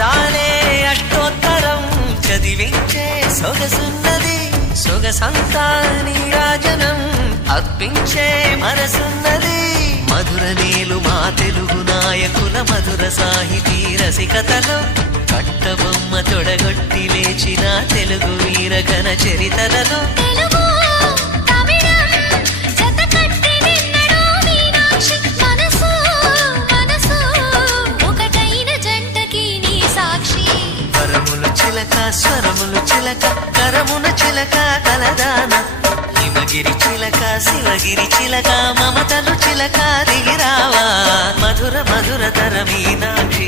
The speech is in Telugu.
అందాలే అష్టోత్తరం చదివించే సొగసున్నది సొగసంతా నీరాజనం అర్పించే మనసున్నది మధుర నీలు మా తెలుగు నాయకుల మధుర సాహితీ రసికతలో కట్టబొమ్మ తొడగొట్టి లేచిన తెలుగు వీర ఘన చరితలలో స్వరములు చిలక కరమున చిలక కలదాన హిమగిరి చిలక శివగిరి చిలక మమతలు చిలక దిగిరావా మధుర మధుర తర మీనాక్షి